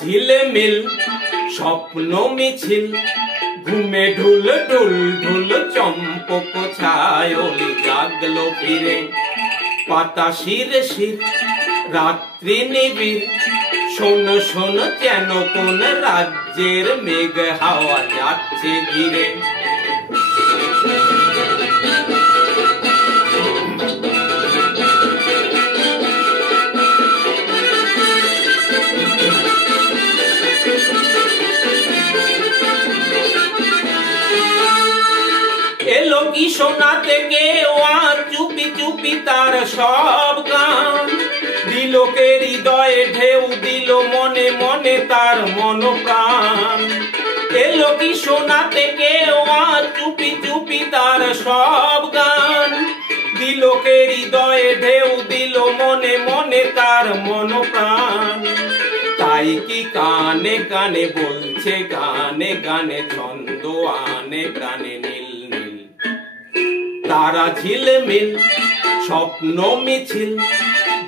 ঝিলমিল স্বপ্ন মিছিল, ঘুমে ঢুল ঢুল ঢুল চম্পক ছায়লি জাগলো ফিরে। পাতা শির শির রাত্রি নিবিড়, শোন শোন যেন কোন রাজ্যের মেঘ হাওয়া যাচ্ছে ঘিরে। এলো কি শোনাতে কেউ আর চুপি চুপি তার সব গান, দিল কে হৃদয়ে ঢেউ দিল মনে মনে তার মন প্রাণ। এলো কি শোনাতে কেউ আর চুপি চুপি তার সব গান, দিল কে হৃদয়ে ঢেউ দিল মনে মনে তার মন প্রাণ। তাই কি কানে কানে বলছে গানে গানে ছন্দ আনে প্রাণে নীল নীল। তারা ঝিলমিল স্বপ্ন মিছিল,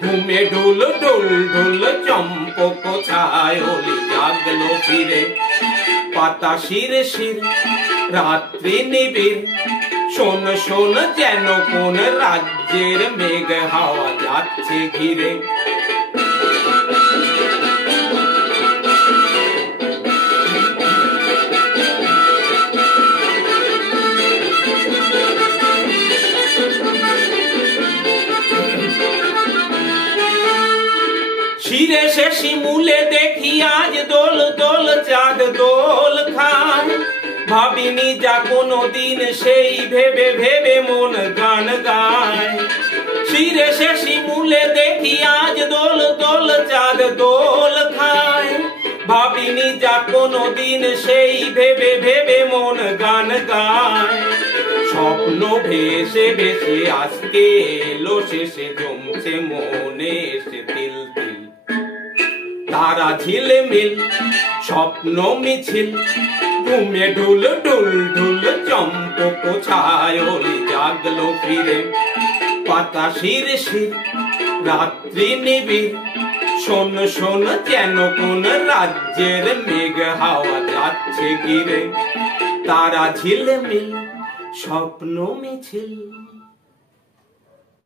ঘুমে ঢুল ঢুল ঢুল চম্পক ছায়লি জাগলো ফিরে। পাতা শির শির রাত্রি নিবিড়, শোন শোন যেন কোন রাজ্যের মেঘ হাওয়া যাচ্ছে ঘিরে। শিরে সে শিমুলে দেখি আজ দোল দোল চাঁদ দোল খায়, ভাবিনি যা কোনো দিন সেই ভেবে ভেবে মন গান গায়। শিরে সে শিমুলে দেখি আজ দোল দোল চাঁদ দোল খায়, ভাবিনি যা কোনো দিন সেই ভেবে ভেবে মন গান গায়। স্বপ্ন ভেসে ভেসে আজকে এলো শেষে জমছে মনে এসে তিল তিল। তারা ঝিলমিল স্বপ্ন মিছিল, ঘুমে ঢুল ঢুল ঢুল চম্পক ছায়লি জাগলো ফিরে। পাতা শির শির রাত্রি নিবিড়, শোন শোন যেন কোন রাজ্যের মেঘ হাওয়া যাচ্ছে ঘিরে। তারা ঝিলমিল স্বপ্ন মিছিল।